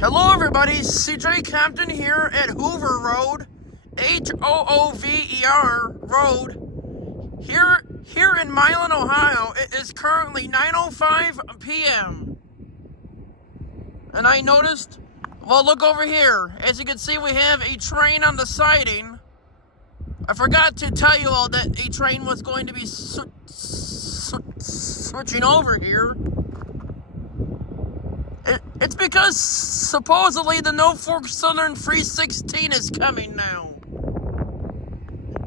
Hello everybody, CJ Compton here at Hoover Road, Hoover Road, here in Milan, Ohio. It is currently 9:05 p.m. And I noticed, well, look over here. As you can see, we have a train on the siding. I forgot to tell you all that a train was going to be switching over here. It's because supposedly the Norfolk Southern 316 is coming now.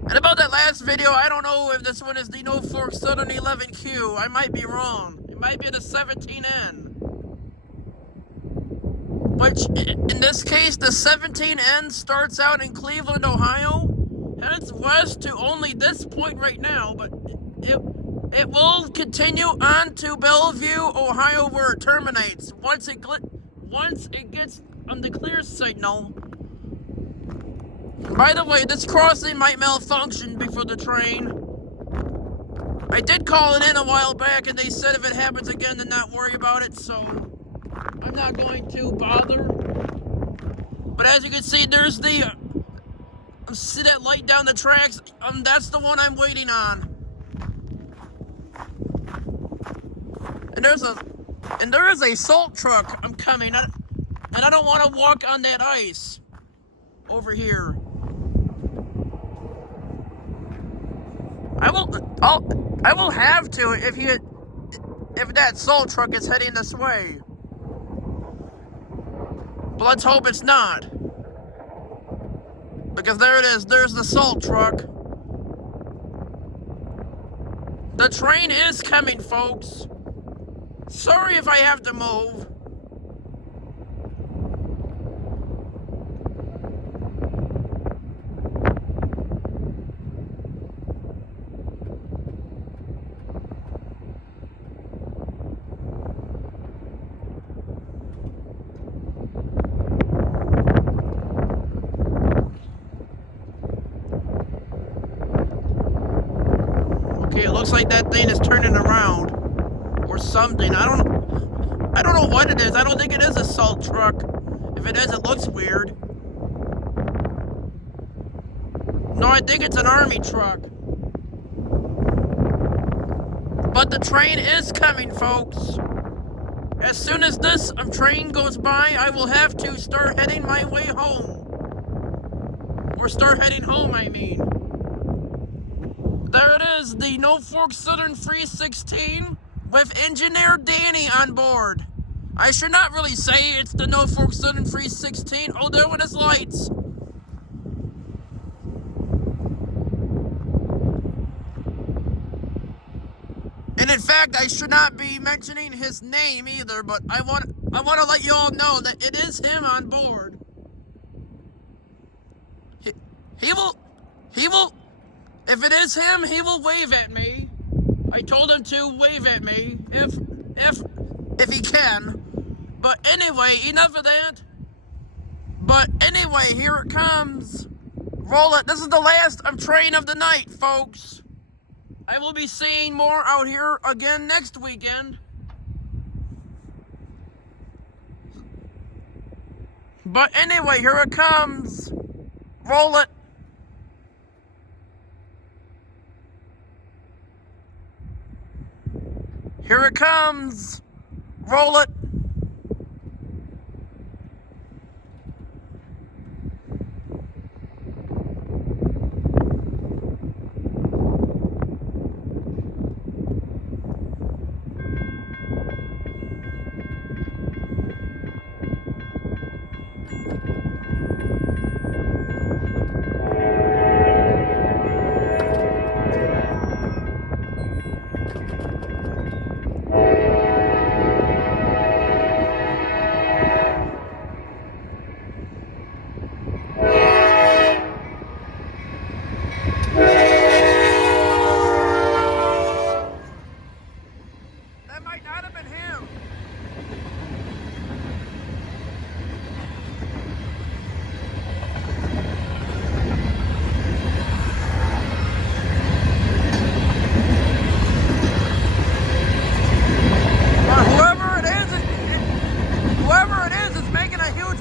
And about that last video, I don't know if this one is the Norfolk Southern 11Q. I might be wrong. It might be the 17N. Which, in this case, the 17N starts out in Cleveland, Ohio, heads west to only this point right now, but it will continue on to Bellevue, Ohio, where it terminates. Once it gets on the clear signal. By the way, this crossing might malfunction before the train. I did call it in a while back, and they said if it happens again, to not worry about it, so I'm not going to bother. But as you can see, there's the see that light down the tracks. That's the one I'm waiting on. And there is a salt truck coming, and I don't want to walk on that ice over here. I will have to if that salt truck is heading this way. But let's hope it's not. Because there it is, there's the salt truck. The train is coming, folks. Sorry if I have to move. Okay, it looks like that thing is turning around. Or something. I don't know what it is. I don't think it is a salt truck. If it is, it looks weird. No, I think it's an army truck. But the train is coming, folks. As soon as this train goes by, I will have to start heading my way home. Or start heading home, I mean. There it is, the Norfolk Southern 316. With Engineer Danny on board. I should not really say it's the Norfolk Southern 316. Oh, there went his lights. And in fact, I should not be mentioning his name either, but I want to let you all know that it is him on board. He will, if it is him, he will wave at me. I told him to wave at me if he can. But anyway, enough of that. But anyway, here it comes. Roll it. This is the last train of the night, folks. I will be seeing more out here again next weekend. But anyway, here it comes. Roll it. Here it comes. Roll it. Whoever it is is making a huge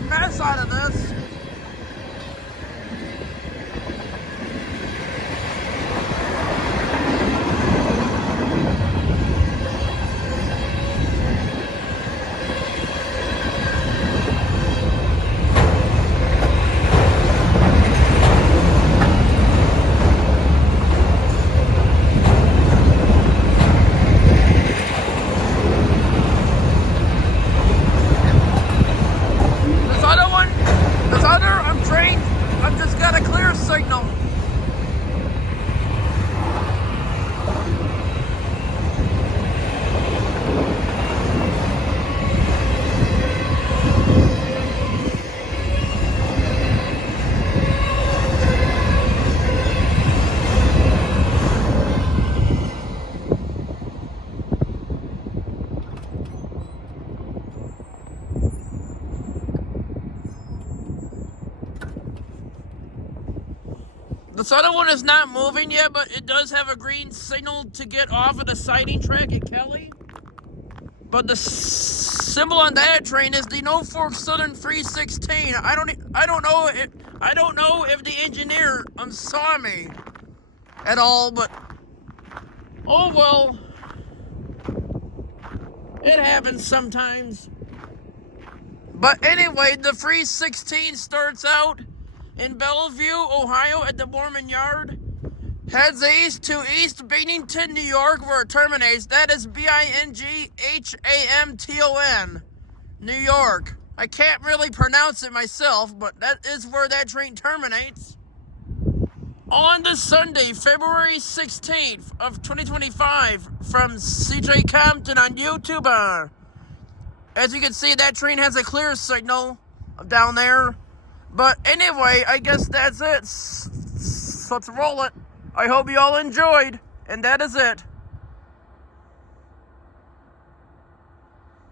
This other one is not moving yet, but it does have a green signal to get off of the siding track at Kelly. But the symbol on that train is the Norfolk Southern 316. I don't know if the engineer saw me at all, but oh well. It happens sometimes. But anyway, the 316 starts out in Bellevue, Ohio at the Mormon Yard. Heads east to East Bennington, New York, where it terminates. That is Binghamton, New York. I can't really pronounce it myself, but that is where that train terminates. On this Sunday, February 16th of 2025, from CJ Compton on YouTube. As you can see, that train has a clear signal down there. But anyway, I guess that's it. So let's roll it. I hope you all enjoyed, and that is it.